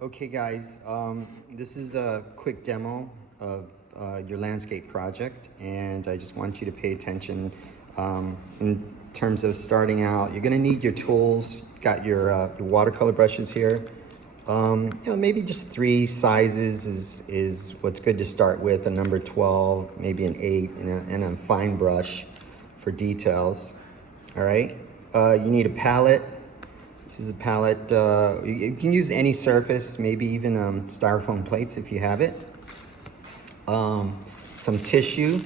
Okay guys, this is a quick demo of your landscape project, and I just want you to pay attention in terms of starting out. You're going to need your tools. You've got your watercolor brushes here. Maybe just 3 sizes is what's good to start with. A number 12, maybe an 8, and a fine brush for details. All right. You need a palette. This is a palette. You can use any surface, maybe even styrofoam plates if you have it. Some tissue.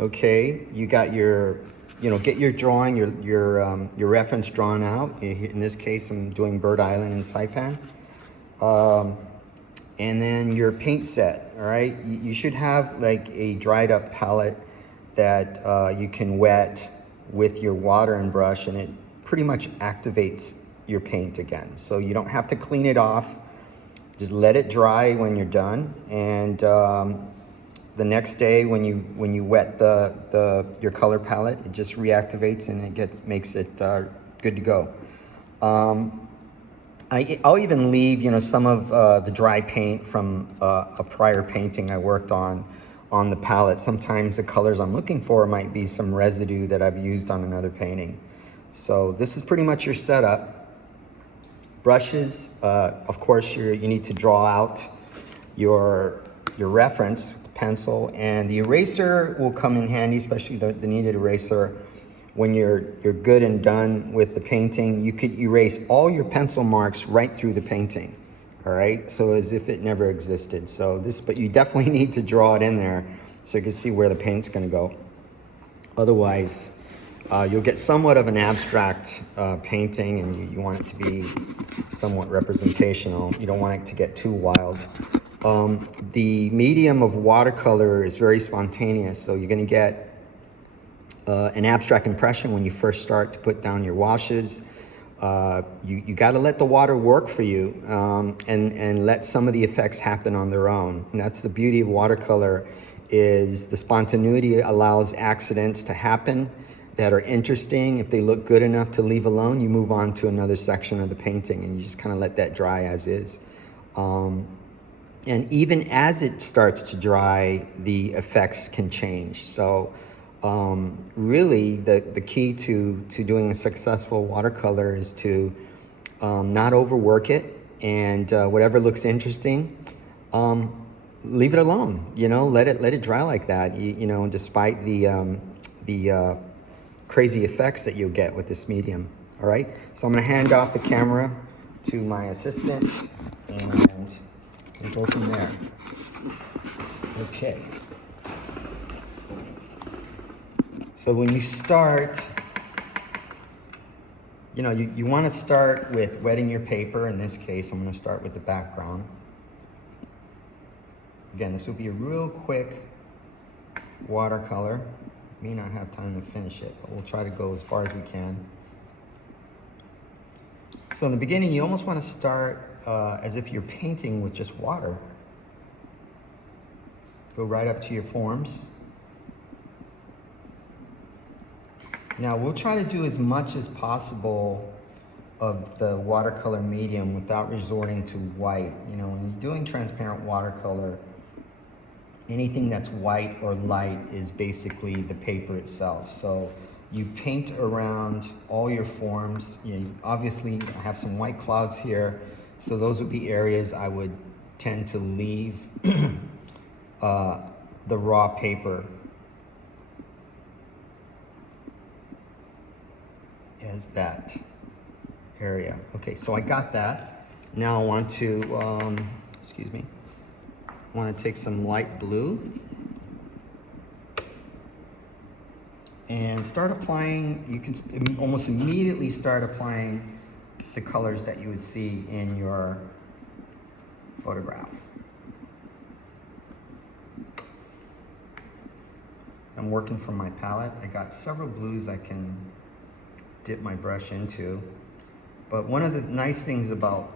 Okay, you got your, get your drawing, your reference drawn out. In this case, I'm doing Bird Island in Saipan. And then your paint set. All right, you should have like a dried up palette that you can wet with your water and brush, and it pretty much activates your paint again. So you don't have to clean it off. Just let it dry when you're done, and the next day when you wet your color palette, it just reactivates and it makes it good to go. I'll even leave some of the dry paint from a prior painting I worked on the palette. Sometimes the colors I'm looking for might be some residue that I've used on another painting. So this is pretty much your setup. Brushes, of course, you need to draw out your reference with the pencil, and the eraser will come in handy, especially the kneaded eraser. When you're good and done with the painting, you could erase all your pencil marks right through the painting. All right, so as if it never existed. But you definitely need to draw it in there so you can see where the paint's going to go. Otherwise, you'll get somewhat of an abstract painting, and you want it to be somewhat representational. You don't want it to get too wild. The medium of watercolor is very spontaneous, so you're going to get an abstract impression when you first start to put down your washes. You got to let the water work for you, and let some of the effects happen on their own. And that's the beauty of watercolor, is the spontaneity allows accidents to happen that are interesting. If they look good enough to leave alone, you move on to another section of the painting, and you just kind of let that dry as is. And even as it starts to dry, the effects can change. So really the key to doing a successful watercolor is to not overwork it, and whatever looks interesting, leave it alone. Let it dry like that. Despite the crazy effects that you'll get with this medium. All right, so I'm going to hand off the camera to my assistant, and we'll go from there. Okay. So when you start, you want to start with wetting your paper. In this case, I'm going to start with the background. Again, this will be a real quick watercolor. May not have time to finish it, but we'll try to go as far as we can. So in the beginning, you almost want to start as if you're painting with just water. Go right up to your forms. Now we'll try to do as much as possible of the watercolor medium without resorting to white. When you're doing transparent watercolor, anything that's white or light is basically the paper itself. So you paint around all your forms. Obviously I have some white clouds here, so those would be areas I would tend to leave the raw paper as that area. Okay, so I got that. Now I want to, excuse me, I want to take some light blue and start applying. You can almost immediately start applying the colors that you would see in your photograph. I'm working from my palette. I got several blues I can dip my brush into. But one of the nice things about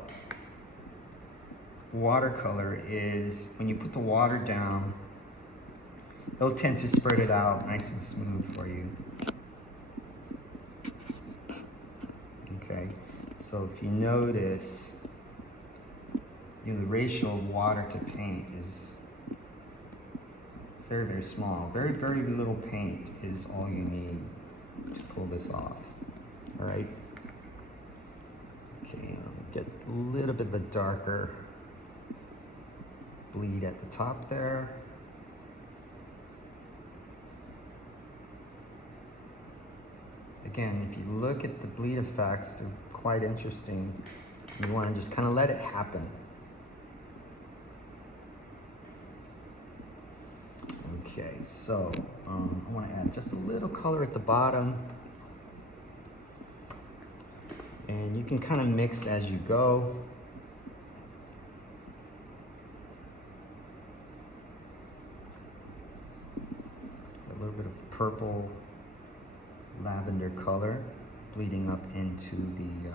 watercolor is when you put the water down, it'll tend to spread it out nice and smooth for you. Okay, so if you notice, you know, the ratio of water to paint is very, very small. Very, very little paint is all you need to pull this off. All right. Okay, get a little bit of a darker bleed at the top there. Again, if you look at the bleed effects, they're quite interesting. You want to just kind of let it happen. Okay, so I want to add just a little color at the bottom. And you can kind of mix as you go. A little bit of purple lavender color bleeding up into the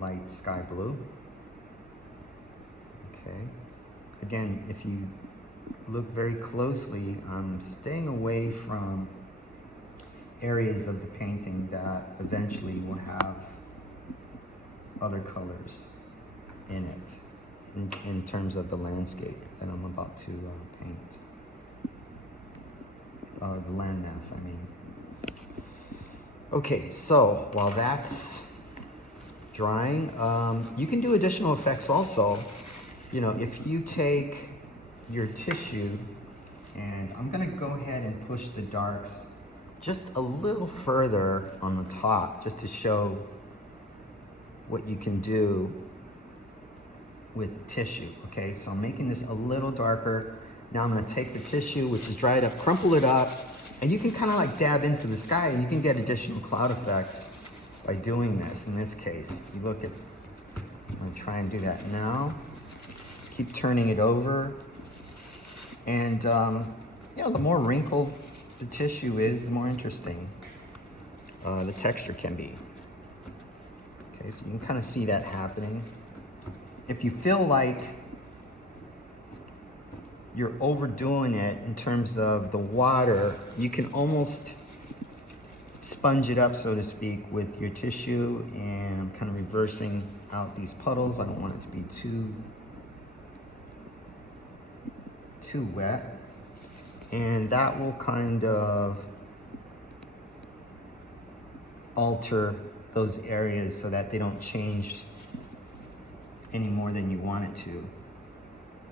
light sky blue. Okay. Again, if you look very closely, I'm staying away from areas of the painting that eventually will have other colors in it, in terms of the landscape that I'm about to paint. Or the landmass, I mean. Okay, so while that's drying, you can do additional effects also. You know, if you take your tissue, and I'm gonna go ahead and push the darks just a little further on the top, just to show what you can do with tissue. Okay, so I'm making this a little darker. Now I'm gonna take the tissue, which is dried up, crumple it up, and you can kind of like dab into the sky, and you can get additional cloud effects by doing this. In this case, if you look at, I'm gonna try and do that now. Keep turning it over. And you know, the more wrinkled the tissue is, the more interesting the texture can be. Okay, so you can kind of see that happening. If you feel like you're overdoing it in terms of the water, you can almost sponge it up, so to speak, with your tissue, and I'm kind of reversing out these puddles. I don't want it to be too wet, and that will kind of alter those areas so that they don't change any more than you want it to.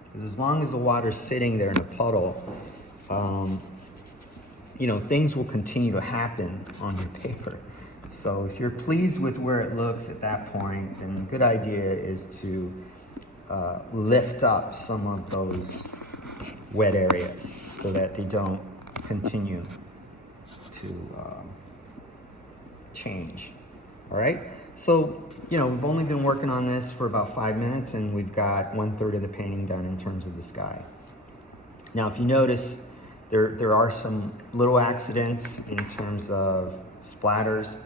Because as long as the water's sitting there in a puddle, you know, things will continue to happen on your paper. So if you're pleased with where it looks at that point, then a good idea is to lift up some of those wet areas so that they don't continue to change. All right, so you know, we've only been working on this for about 5 minutes, and we've got 1/3 of the painting done in terms of the sky. Now, if you notice, there are some little accidents in terms of splatters.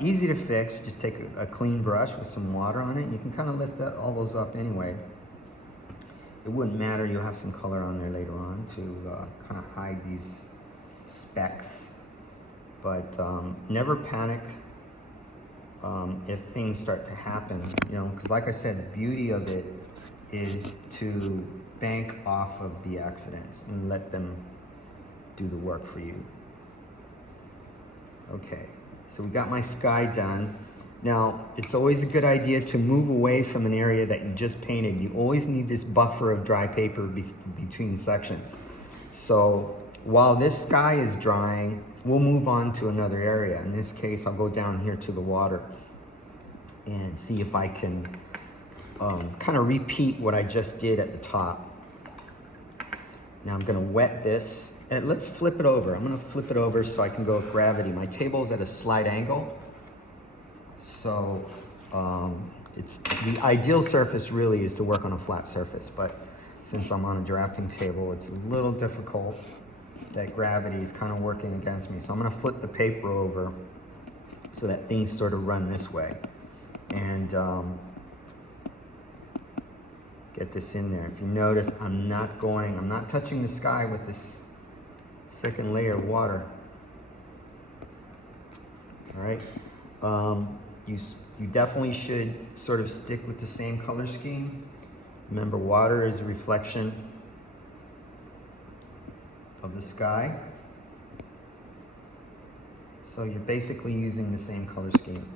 Easy to fix. Just take a clean brush with some water on it, and you can kind of lift all those up anyway. It wouldn't matter, you'll have some color on there later on to kind of hide these specks. But never panic if things start to happen, you know, because like I said, the beauty of it is to bank off of the accidents and let them do the work for you. Okay, so we got my sky done. Now, it's always a good idea to move away from an area that you just painted. You always need this buffer of dry paper between sections. So while this sky is drying, we'll move on to another area. In this case, I'll go down here to the water and see if I can kind of repeat what I just did at the top. Now I'm gonna wet this, and let's flip it over. I'm gonna flip it over so I can go with gravity. My table's at a slight angle. So it's the ideal surface really is to work on a flat surface, but since I'm on a drafting table, it's a little difficult that gravity is kind of working against me. So I'm gonna flip the paper over so that things sort of run this way. And get this in there. If you notice, I'm not touching the sky with this second layer of water. All right. You definitely should sort of stick with the same color scheme. Remember, water is a reflection of the sky. So you're basically using the same color scheme.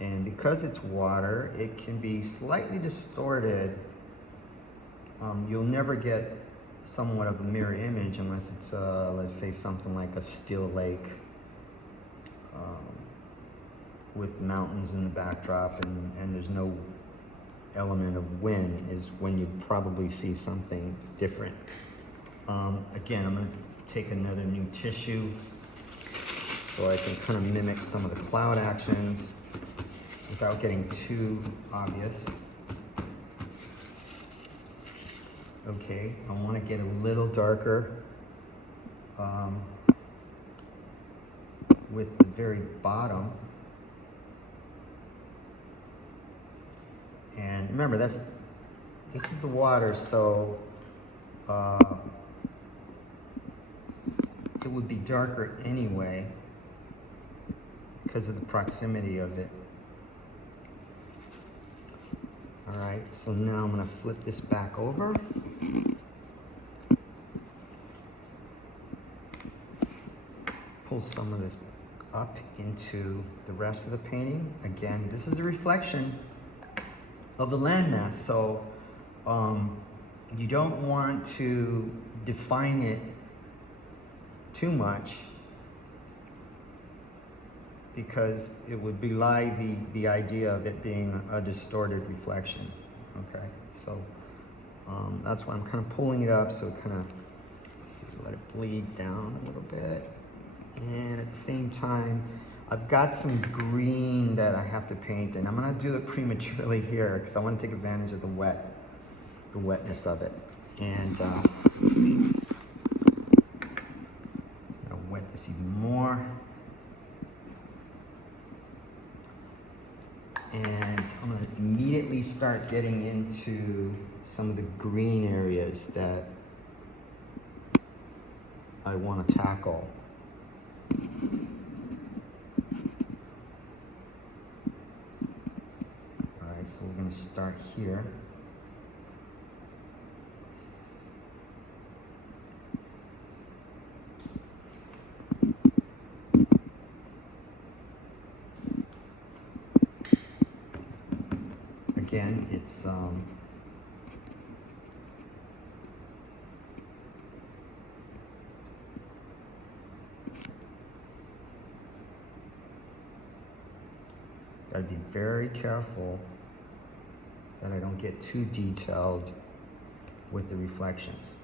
And because it's water, it can be slightly distorted. You'll never get somewhat of a mirror image unless it's, let's say, something like a still lake with mountains in the backdrop and there's no element of wind, is when you'd probably see something different. Again, I'm going to take another new tissue so I can kind of mimic some of the cloud actions without getting too obvious. Okay, I want to get a little darker with the very bottom. And remember, this is the water, so it would be darker anyway because of the proximity of it. All right, so now I'm going to flip this back over. Pull some of this up into the rest of the painting. Again, this is a reflection of the landmass, so you don't want to define it too much because it would belie the idea of it being a distorted reflection. Okay, so that's why I'm kind of pulling it up, so kind of let it bleed down a little bit. And at the same time, I've got some green that I have to paint, and I'm gonna do it prematurely here because I want to take advantage of the wetness of it. And let's see, I'm gonna wet this even more. And I'm gonna immediately start getting into some of the green areas that I want to tackle. Alright, so we're going to start here. Again, it's gotta be very careful that I don't get too detailed with the reflections.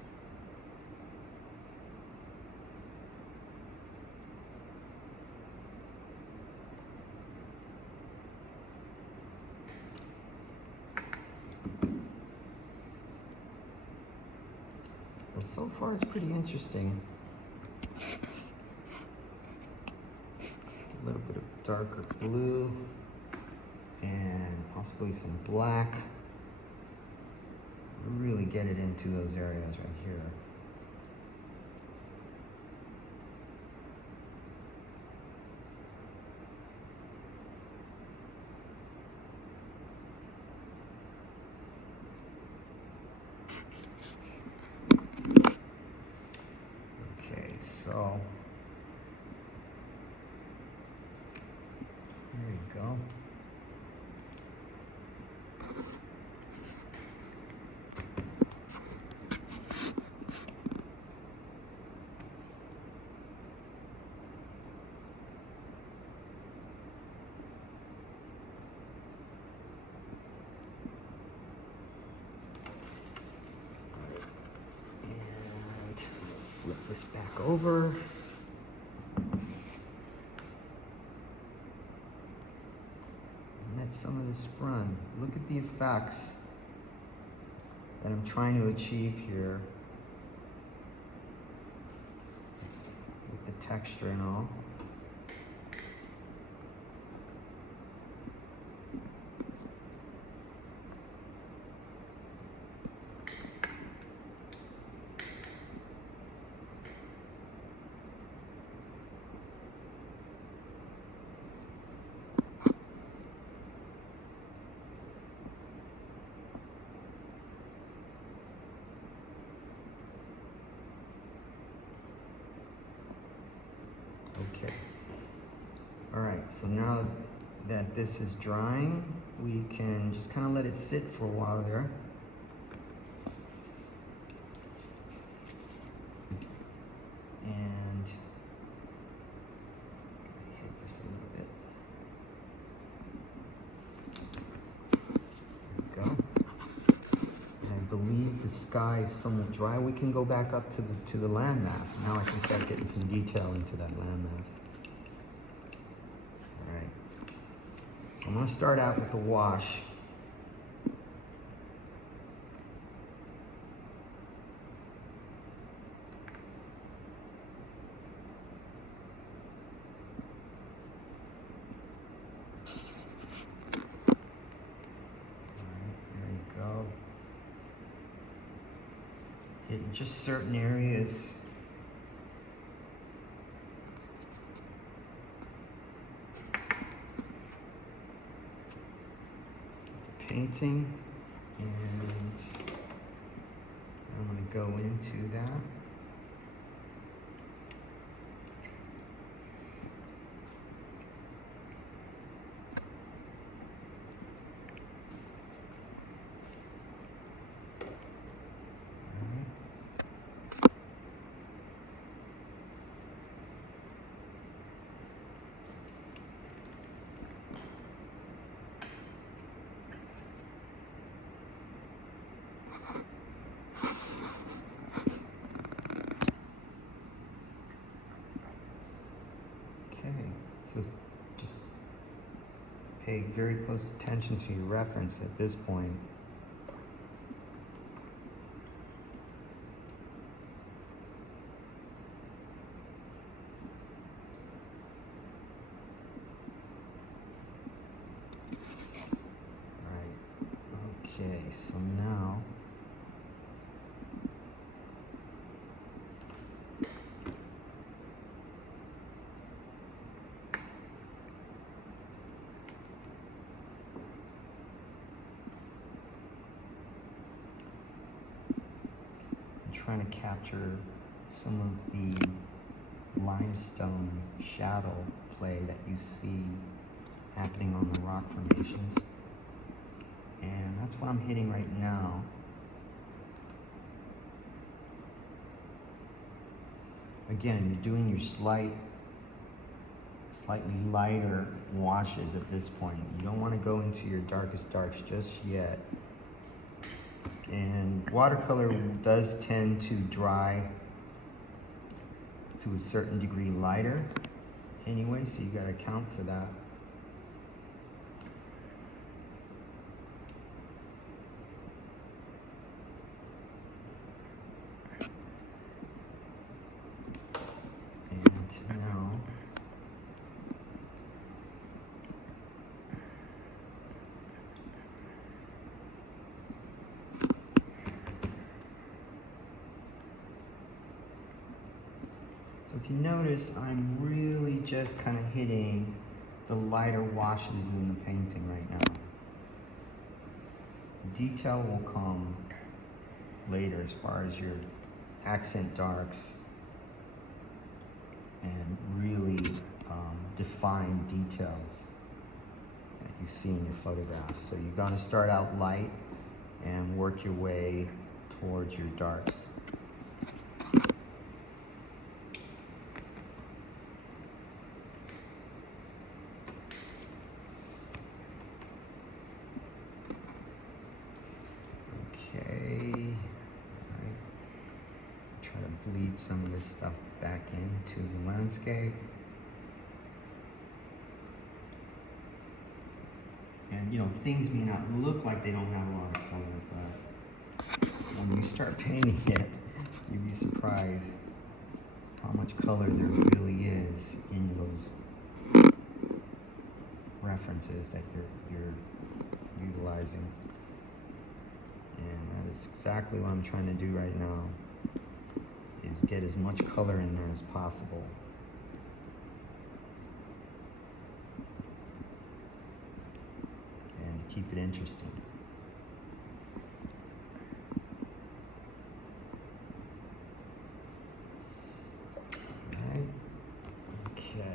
Well, so far it's pretty interesting. A little bit of darker blue and possibly some black. Really get it into those areas right here. Okay, so there you go. Flip this back over. And let some of this run. Look at the effects that I'm trying to achieve here with the texture and all. Okay. All right, so now that this is drying, we can just kind of let it sit for a while there. And hit this a little bit. There we go. And I believe the sky is somewhat dry. We can go back up to the landmass. Now I can start getting some detail into that landmass. All right. I'm going to start out with the wash. Hit just certain areas. Painting, and I'm going to go into that. So just pay very close attention to your reference at this point. All right, okay, so now trying to capture some of the limestone shadow play that you see happening on the rock formations. And that's what I'm hitting right now. Again, you're doing your slightly lighter washes at this point. You don't want to go into your darkest darks just yet. And watercolor does tend to dry to a certain degree lighter anyway, so you got to account for that. And now if you notice, I'm really just kind of hitting the lighter washes in the painting right now. Detail will come later as far as your accent darks and really defined details that you see in your photographs. So you're going to start out light and work your way towards your darks. Bleed some of this stuff back into the landscape. And you know, things may not look like they don't have a lot of color, but when you start painting it, you'd be surprised how much color there really is in those references that you're utilizing. And that is exactly what I'm trying to do right now. Is get as much color in there as possible. And keep it interesting. Alright. Okay.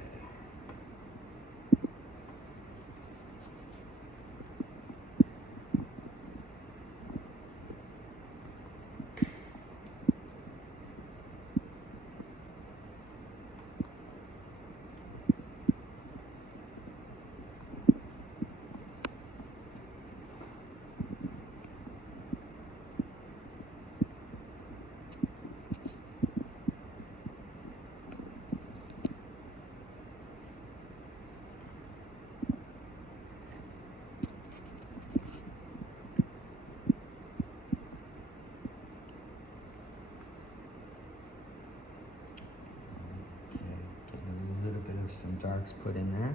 little bit of some darks put in there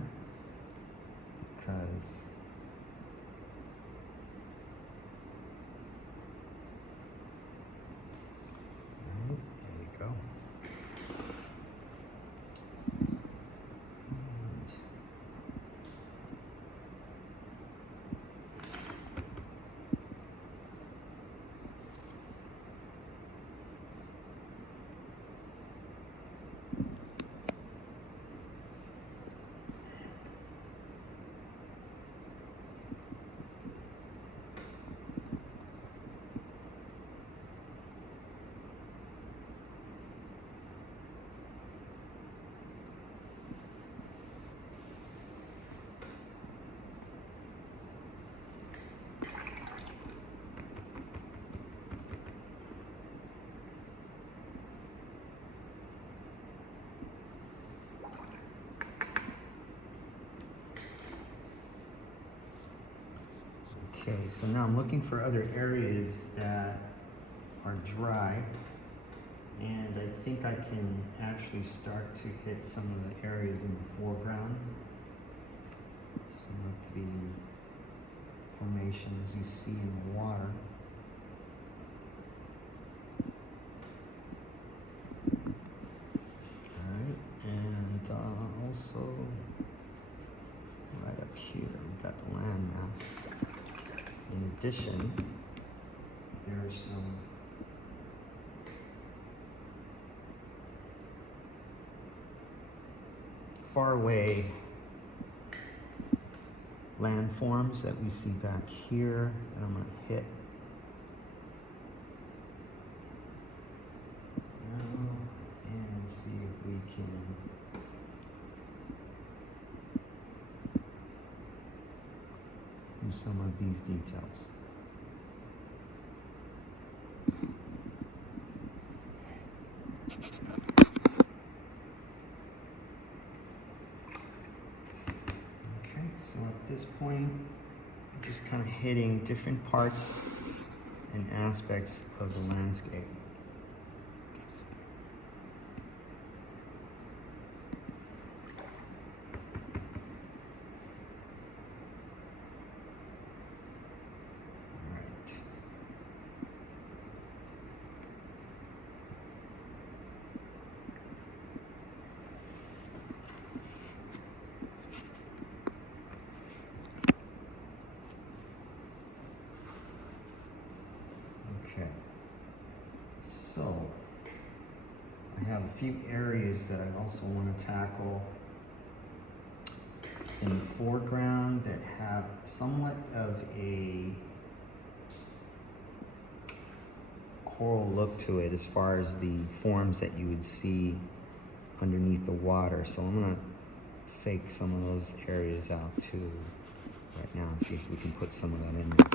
because right, there you go. Okay, so now I'm looking for other areas that are dry, and I think I can actually start to hit some of the areas in the foreground. Some of the formations you see in the water. Alright, and also right up here, we've got the landmass. In addition, there are some faraway landforms that we see back here, and I'm going to hit now and see if we can do some of these details. Okay, so at this point, I'm just kind of hitting different parts and aspects of the landscape. Okay, so I have a few areas that I also want to tackle in the foreground that have somewhat of a coral look to it as far as the forms that you would see underneath the water. So I'm going to fake some of those areas out too right now and see if we can put some of that in there.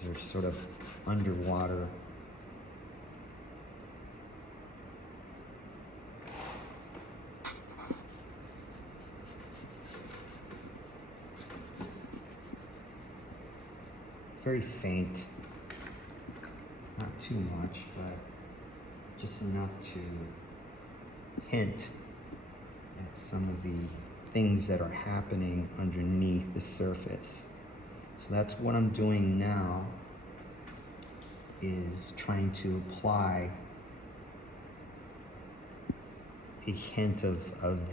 These are sort of underwater. Very faint, not too much, but just enough to hint at some of the things that are happening underneath the surface. So that's what I'm doing now, is trying to apply a hint of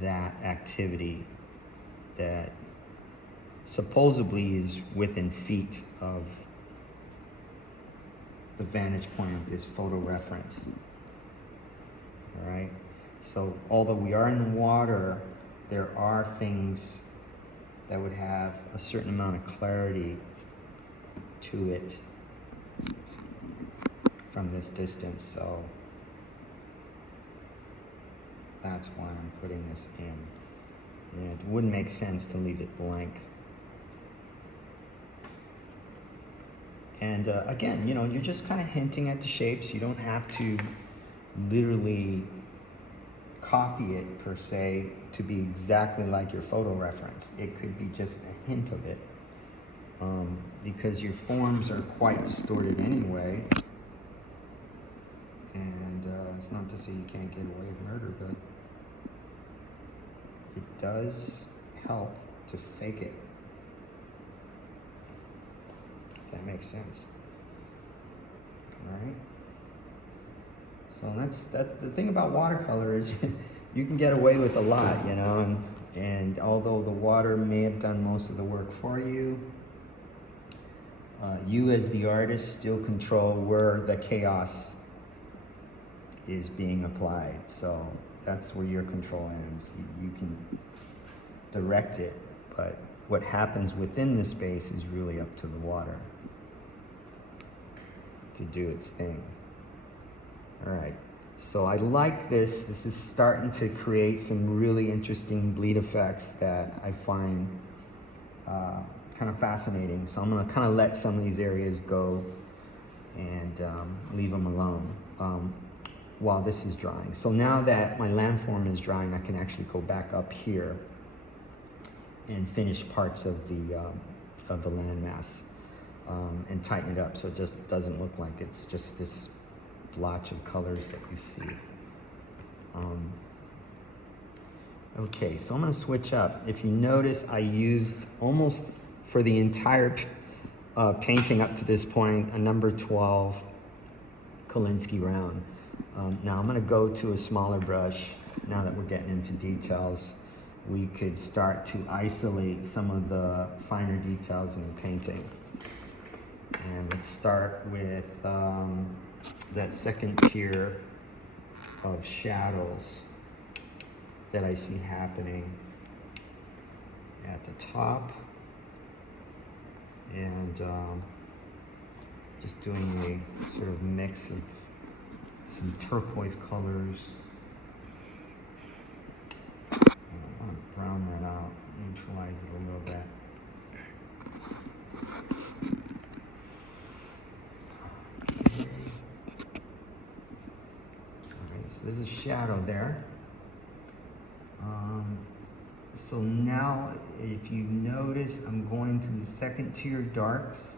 that activity that supposedly is within feet of the vantage point of this photo reference. All right, so although we are in the water, there are things that would have a certain amount of clarity to it from this distance, so that's why I'm putting this in. And it wouldn't make sense to leave it blank. And again, you know, you're just kind of hinting at the shapes. You don't have to literally copy it per se to be exactly like your photo reference. It could be just a hint of it, because your forms are quite distorted anyway. And it's not to say you can't get away with murder, but does help to fake it. If that makes sense. All right. So that's the thing about watercolor is you can get away with a lot, you know, and although the water may have done most of the work for you, you as the artist still control where the chaos is being applied. So that's where your control ends. You can direct it, but what happens within the space is really up to the water to do its thing. All right, so I like this. This is starting to create some really interesting bleed effects that I find kind of fascinating. So I'm gonna kind of let some of these areas go and leave them alone while this is drying. So now that my landform is drying, I can actually go back up here and finish parts of the landmass and tighten it up so it just doesn't look like it's just this blotch of colors that you see. Okay, so I'm gonna switch up. If you notice, I used almost for the entire painting up to this point, a number 12 Kolinsky round. Now I'm gonna go to a smaller brush. Now that we're getting into details, we could start to isolate some of the finer details in the painting. And let's start with that second tier of shadows that I see happening at the top, and just doing a sort of mix of some turquoise colors. I want to brown that out, neutralize it a little bit. So there's a shadow there. So now, if you notice, I'm going to the second tier darks.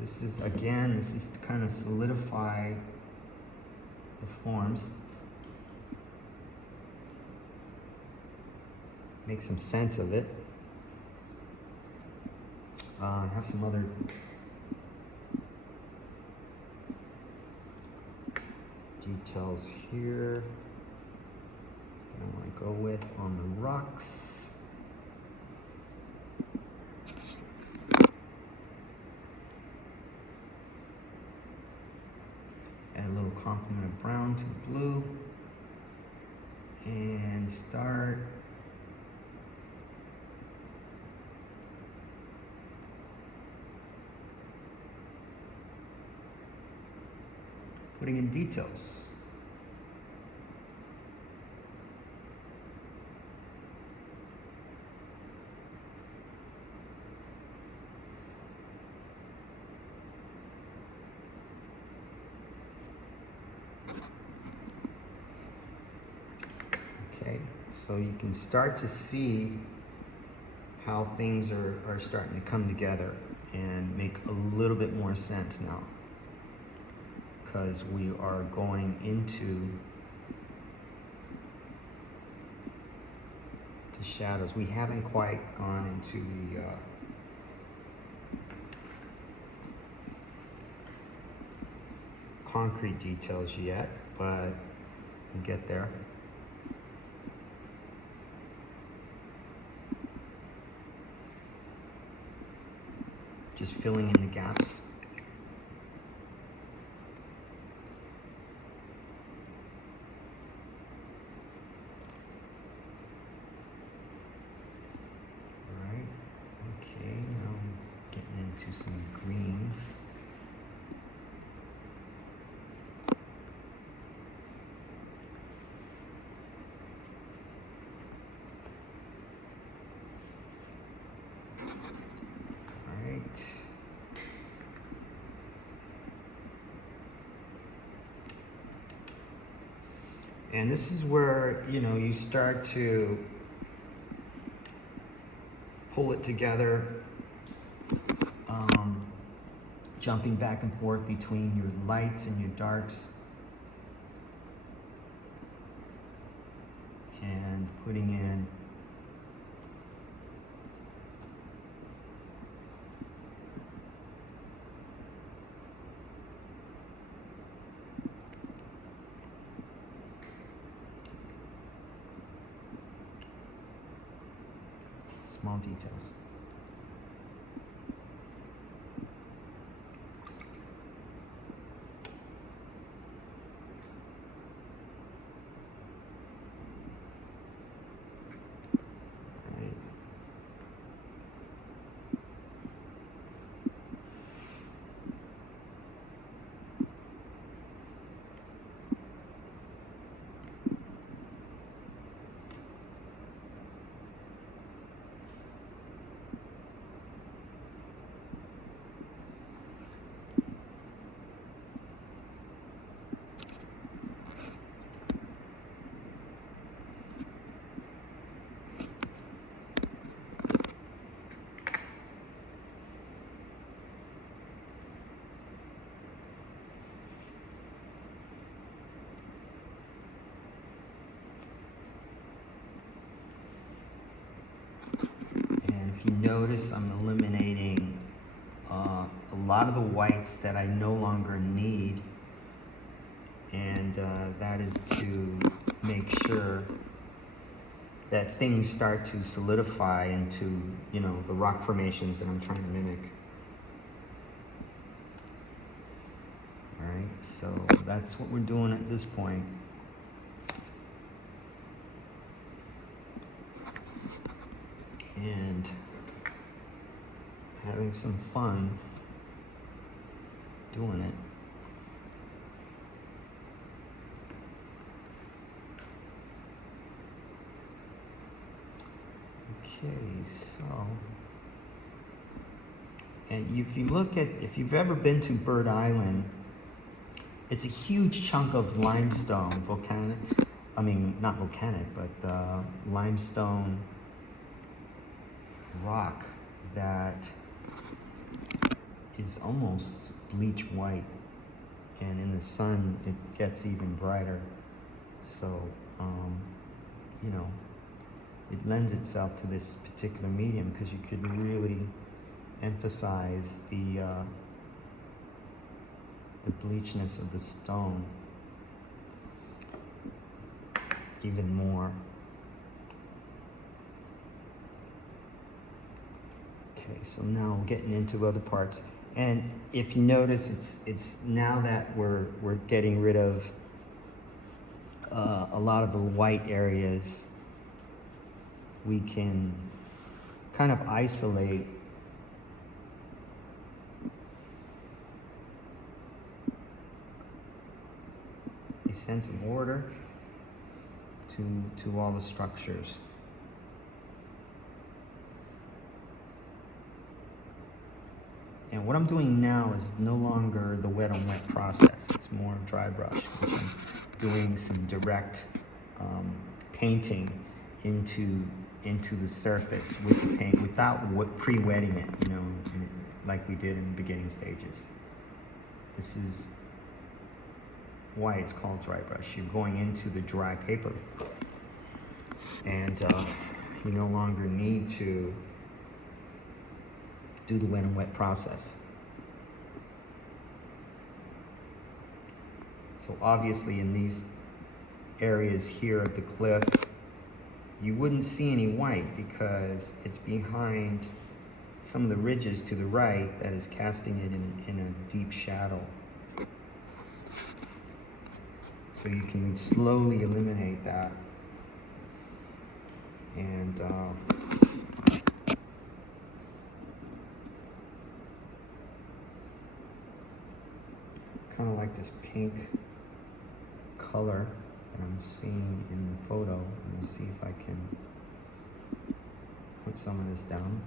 This is to kind of solidify the forms. Make some sense of it. I have some other details here that I want to go with on the rocks. Add a little complement of brown to blue and start putting in details. Okay, so you can start to see how things are starting to come together and make a little bit more sense now, because we are going into the shadows. We haven't quite gone into the concrete details yet, but we'll get there. Just filling in the gaps. Some greens. All right. And this is where, you know, you start to pull it together. Jumping back and forth between your lights and your darks. putting in small details. Right. And if you notice, I'm eliminating a lot of the whites that I no longer need, and that is to make sure that things start to solidify into, you know, the rock formations that I'm trying to mimic. All right, so that's what we're doing at this point. And having some fun doing it. Okay, so, and if you look at, if you've ever been to Bird Island, it's a huge chunk of limestone, volcanic, I mean, not volcanic, but limestone rock that is almost bleach white, and in the sun it gets even brighter. So, you know, it lends itself to this particular medium because you could really emphasize the bleachness of the stone even more. Okay, so now we're getting into other parts, and if you notice, it's now that we're getting rid of a lot of the white areas, we can kind of isolate a sense of order to all the structures. And what I'm doing now is no longer the wet on wet process. It's more dry brush, which I'm doing some direct painting into the surface with the paint without pre-wetting it, you know, like we did in the beginning stages. This is why it's called dry brush. You're going into the dry paper, and you no longer need to do the wet and wet process. So obviously in these areas here of the cliff, you wouldn't see any white because it's behind some of the ridges to the right that is casting it in a deep shadow. So you can slowly eliminate that. And kind of like this pink color that I'm seeing in the photo. Let me see if I can put some of this down.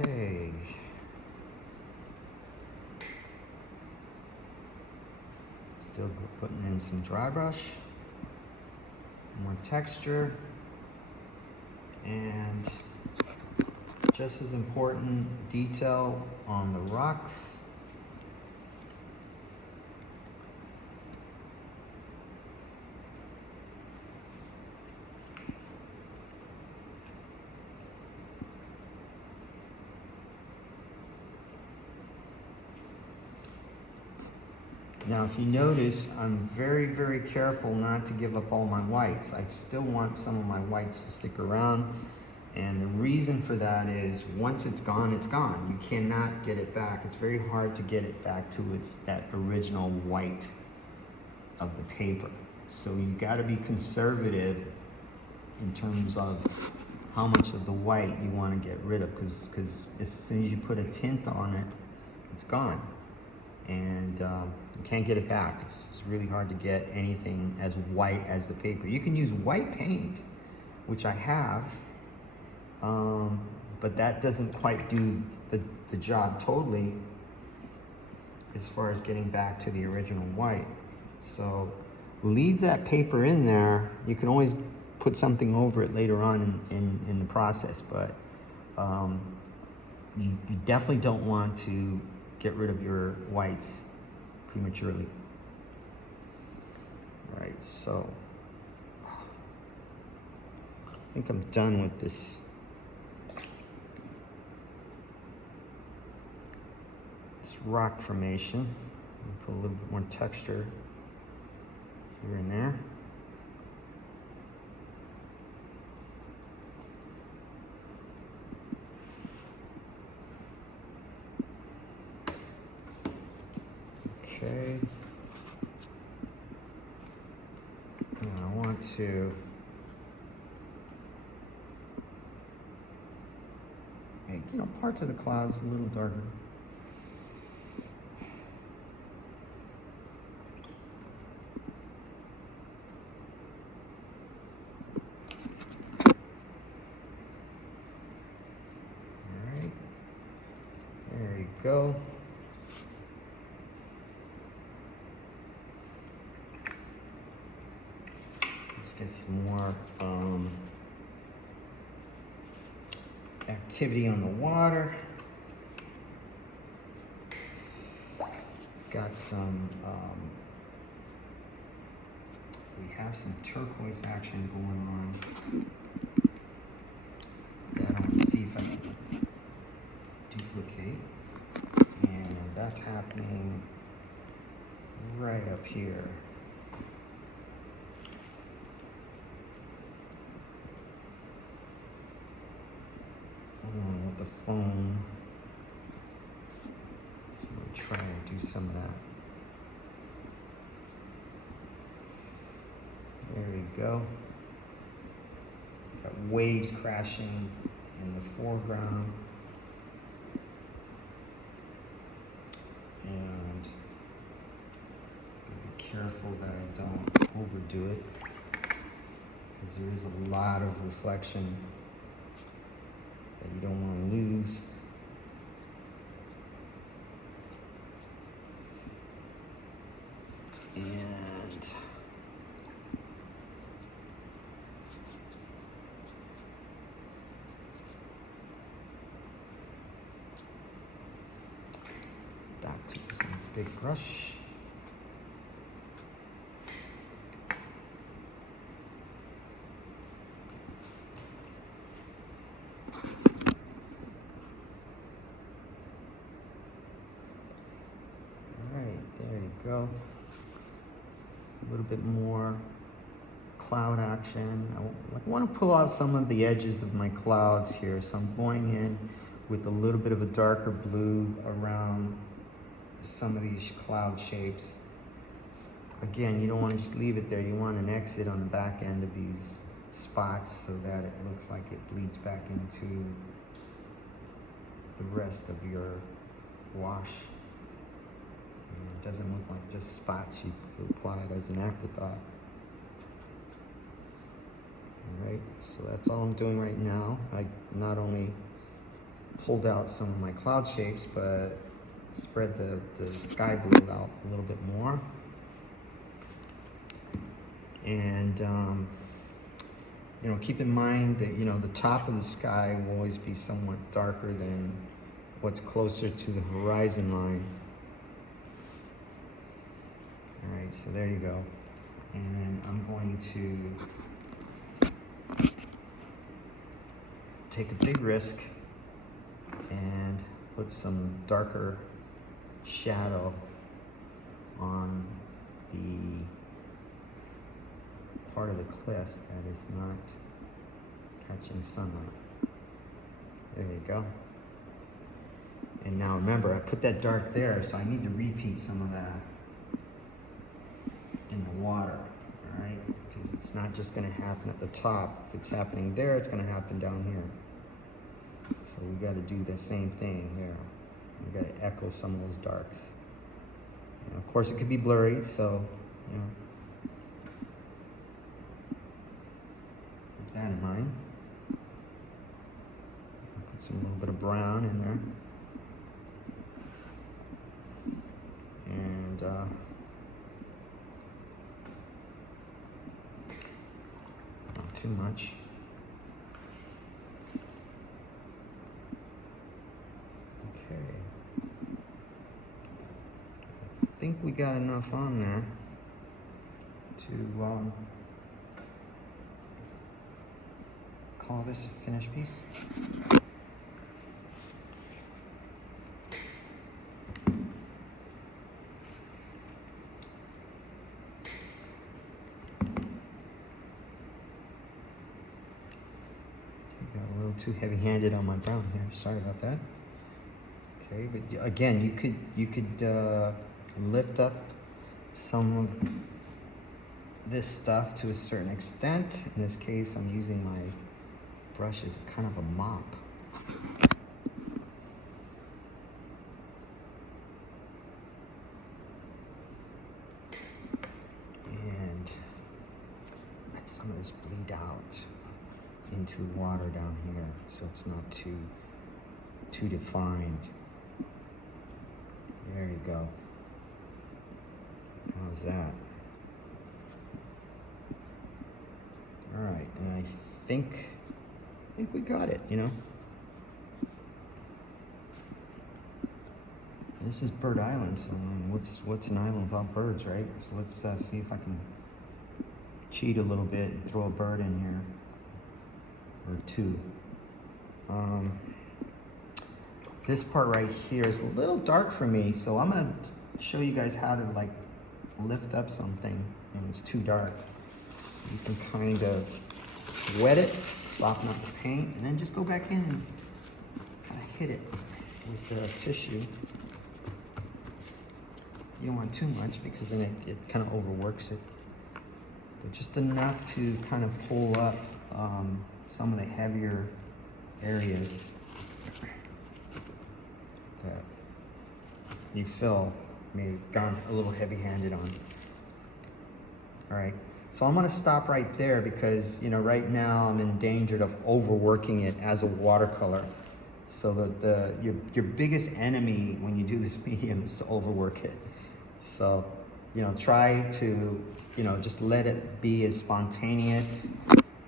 Okay. Still putting in some dry brush, more texture, and just as important, detail on the rocks. Now, if you notice, I'm very, very careful not to give up all my whites. I still want some of my whites to stick around. And the reason for that is once it's gone, it's gone. You cannot get it back. It's very hard to get it back to that original white of the paper. So you gotta be conservative in terms of how much of the white you wanna get rid of, because as soon as you put a tint on it, it's gone. And you can't get it back. It's really hard to get anything as white as the paper. You can use white paint, which I have, but that doesn't quite do the job totally as far as getting back to the original white. So leave that paper in there. You can always put something over it later on in the process, but you definitely don't want to get rid of your whites prematurely. All right, so I think I'm done with this. This rock formation. Put a little bit more texture here and there. Okay. Now I want to make, parts of the clouds a little darker. All right. There you go. Get some more activity on the water. Got some, we have some turquoise action going on that I want to see if I can duplicate. And that's happening right up here. With the foam. So I'm going to try and do some of that. There we go. Got waves crashing in the foreground. And be careful that I don't overdo it, because there is a lot of reflection that you don't want to lose. And back to some big brush. Go. A little bit more cloud action. I want to pull out some of the edges of my clouds here, so I'm going in with a little bit of a darker blue around some of these cloud shapes. Again, you don't want to just leave it there. You want an exit on the back end of these spots so that it looks like it bleeds back into the rest of your wash. It doesn't look like just spots you applied as an afterthought. All right, so that's all I'm doing right now. I not only pulled out some of my cloud shapes, but spread the sky blue out a little bit more. And you know, keep in mind that, you know, the top of the sky will always be somewhat darker than what's closer to the horizon line. All right, so there you go. And then I'm going to take a big risk and put some darker shadow on the part of the cliff that is not catching sunlight. There you go. And now remember, I put that dark there, so I need to repeat some of that in the water, all right? Because it's not just gonna happen at the top. If it's happening there, it's gonna happen down here. So we gotta do the same thing here. We gotta echo some of those darks. And of course, it could be blurry, so, you know, keep that in mind. Put some little bit of brown in there. And not too much. Okay. I think we got enough on there to call this a finished piece. Too heavy-handed on my brown here. Sorry about that. Okay, but again, you could lift up some of this stuff to a certain extent. In this case, I'm using my brush as kind of a mop. And let some of this bleed out into water down here, so it's not too defined. There you go. How's that? All right, and I think we got it, you know. This is Bird Island, so what's an island without birds, right? So let's see if I can cheat a little bit and throw a bird in here. Or two. This part right here is a little dark for me, so I'm gonna show you guys how to like lift up something and it's too dark. You can kind of wet it, soften up the paint, and then just go back in and kind of hit it with the tissue. You don't want too much because then it kind of overworks it. But just enough to kind of pull up some of the heavier areas that you feel may have gone a little heavy-handed on. All right, so I'm gonna stop right there because, you know, right now I'm in danger of overworking it as a watercolor. So your biggest enemy when you do this medium is to overwork it. So, you know, try to, you know, just let it be as spontaneous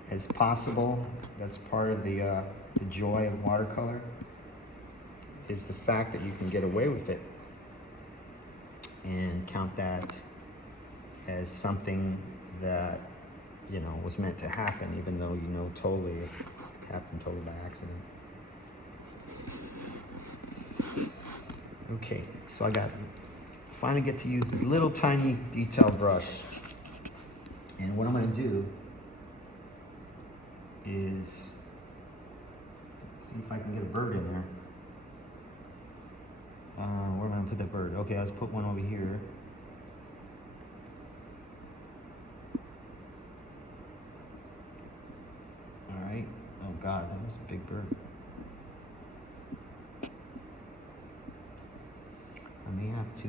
as possible. That's part of the joy of watercolor, is the fact that you can get away with it and count that as something that, you know, was meant to happen, even though you know totally it happened totally by accident. Okay, so I finally get to use a little tiny detail brush, and what I'm going to do is see if I can get a bird in there. Where am I going to put that bird? Okay, let's put one over here. All right. Oh God, that was a big bird. I may have to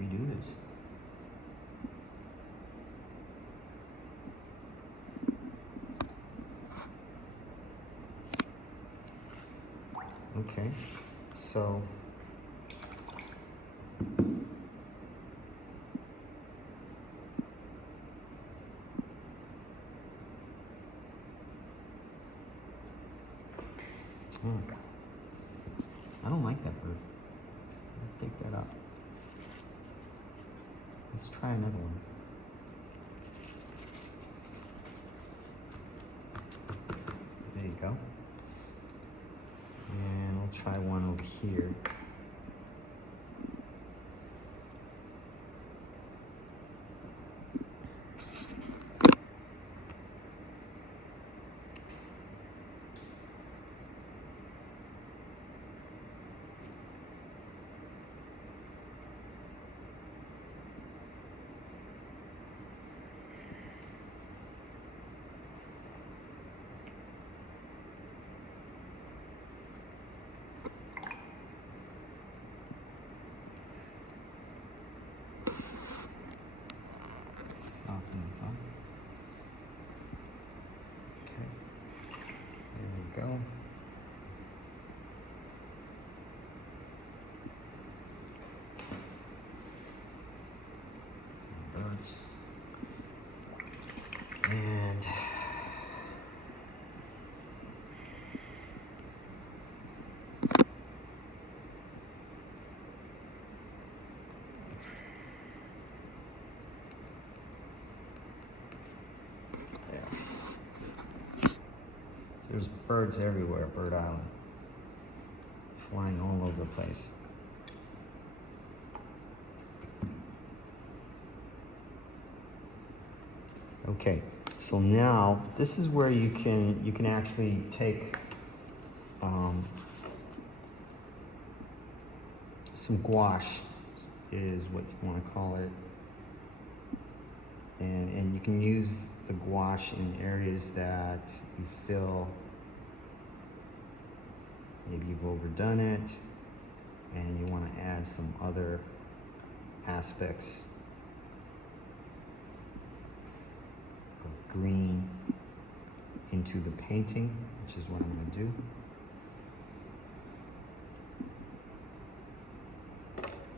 redo this. Okay, so Hmm. I don't like that bird. Let's take that out. Let's try another one. There you go. And we'll try one over here. Soften this up. Okay, there we go. Some birds. And there. So there's birds everywhere, Bird Island. Flying all over the place. Okay, so now this is where you can actually take some gouache, is what you want to call it, and you can use the gouache in areas that you feel maybe you've overdone it and you want to add some other aspects of green into the painting, which is what I'm going to do.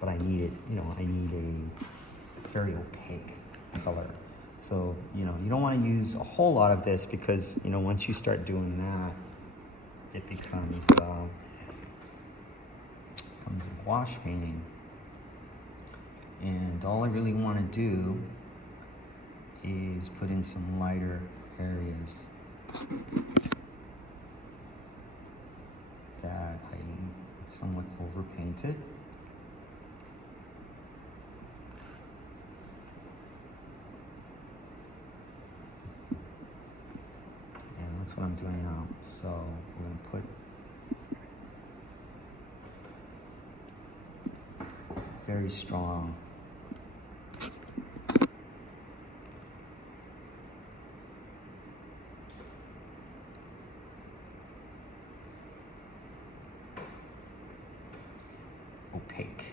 But I need it, I need a very opaque color. So, you don't want to use a whole lot of this because, once you start doing that, it becomes a gouache painting. And all I really want to do is put in some lighter areas that I somewhat overpainted. That's what I'm doing now. So we're going to put very strong opaque.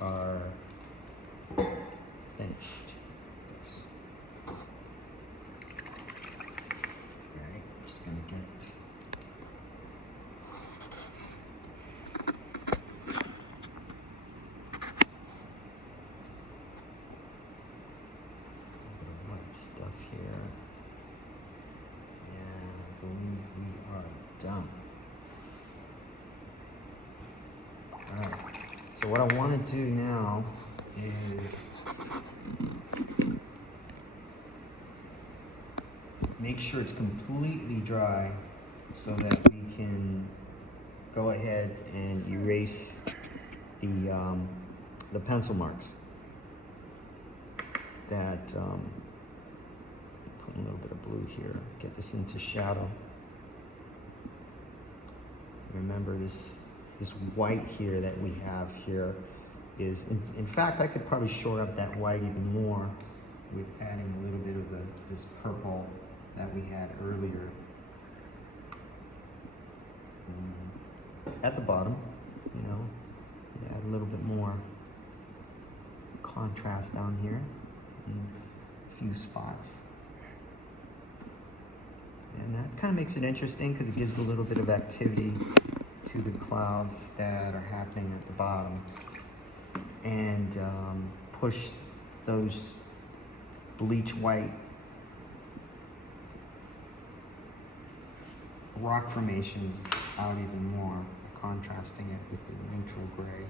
are finished. Alright, just gonna get stuff here, and I believe we are done. Alright, so what I want to do now is make sure it's completely dry so that we can go ahead and erase the pencil marks that put a little bit of blue here, get this into shadow. Remember this white here that we have here is, in fact, I could probably shore up that white even more with adding a little bit of this purple that we had earlier at the bottom, you know, add a little bit more contrast down here in a few spots. And that kind of makes it interesting because it gives a little bit of activity to the clouds that are happening at the bottom, and push those bleach white rock formations out even more, contrasting it with the neutral gray.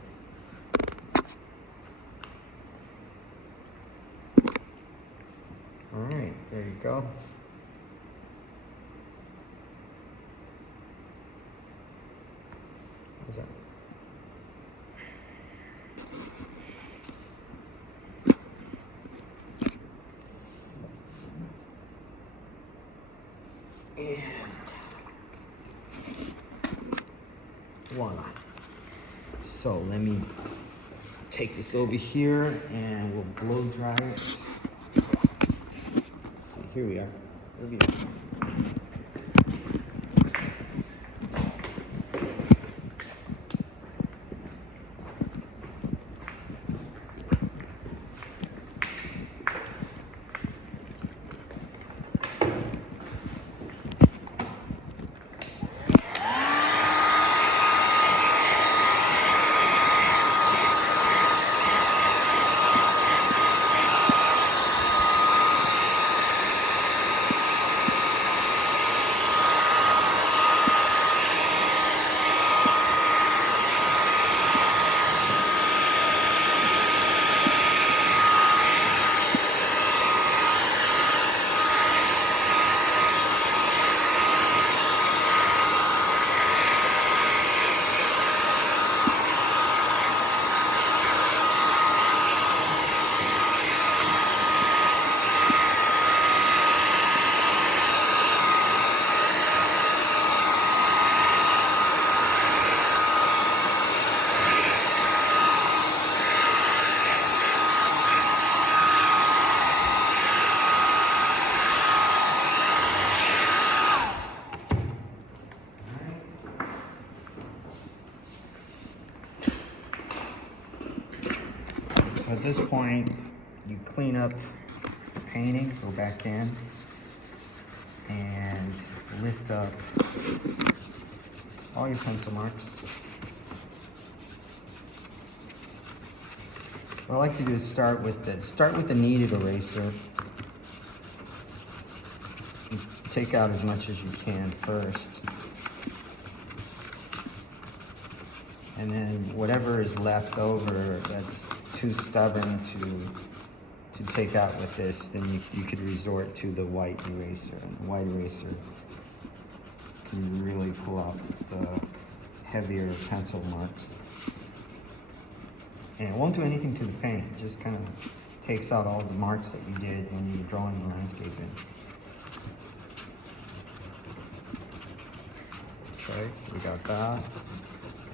All right, there you go. How's that? And voila. So let me take this over here and we'll blow dry it. Let's see, here we are. Here we are. At this point, you clean up the painting, go back in, and lift up all your pencil marks. What I like to do is start with the kneaded eraser. You take out as much as you can first. And then whatever is left over that's too stubborn to take out with this, then you could resort to the white eraser. And the white eraser can really pull out the heavier pencil marks. And it won't do anything to the paint. It just kind of takes out all the marks that you did when you were drawing the landscape in. Okay, so we got that.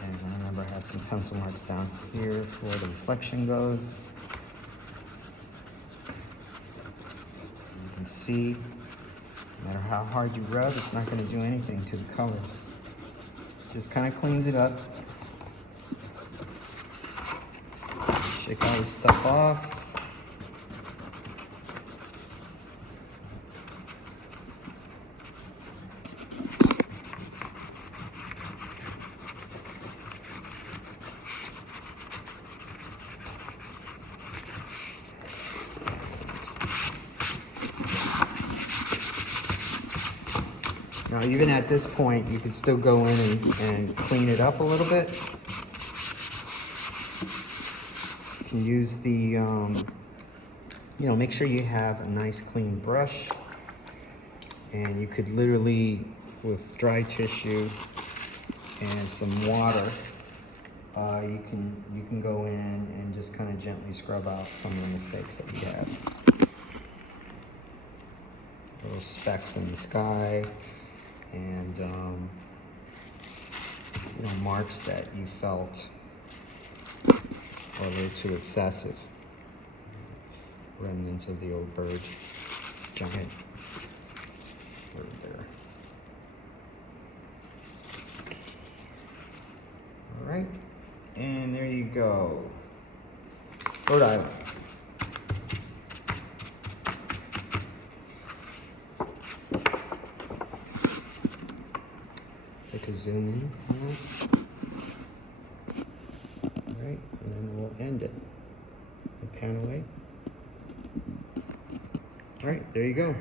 And remember, I had some pencil marks down here where the reflection goes. You can see, no matter how hard you rub, it's not going to do anything to the colors. Just kind of cleans it up. Take all this stuff off. Now, even at this point, you could still go in and clean it up a little bit. You can use the, you know, make sure you have a nice clean brush. And you could literally, with dry tissue and some water, you can go in and just kind of gently scrub out some of the mistakes that you have. Little specks in the sky. And you know, marks that you felt were a little too excessive. Remnants of the old bird, giant bird there. All right, and there you go. Rhode Island. Take a zoom in on that. All right, and then we'll end it. We'll pan away. All right, there you go.